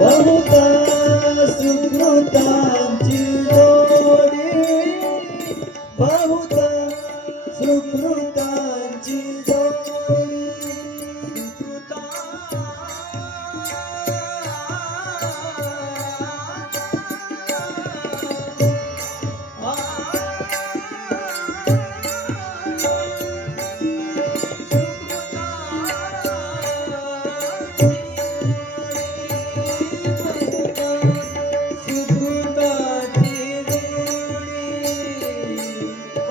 बहुता सुकृतांची जोडी, बहुता सुकृतांची जोडी,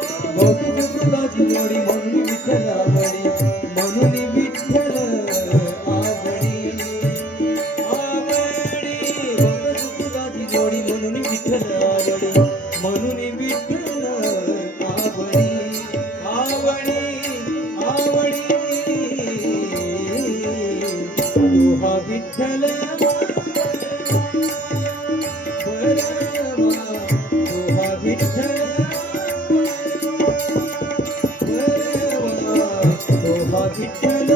सुकृताची जोडी म्हणून विठ्ठल आवडी, म्हणून विठ्ठल आवडी, आवडी सुकृताची जोडी म्हणून विठ्ठल आवडी, म्हणून विठ्ठल आवडी, आवडी आवडी तू हा विठ्ठल बरवा, तू हा विठ्ठल विठ्ठल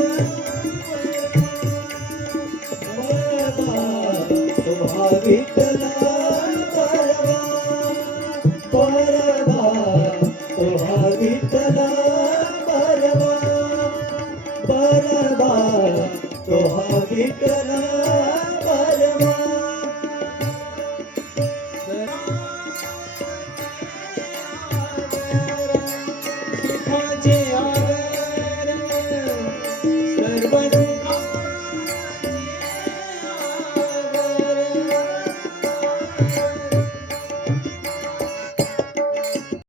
बरवा, विठ्ठल बरवा, विठ्ठल बरवा, बरवा, विठ्ठल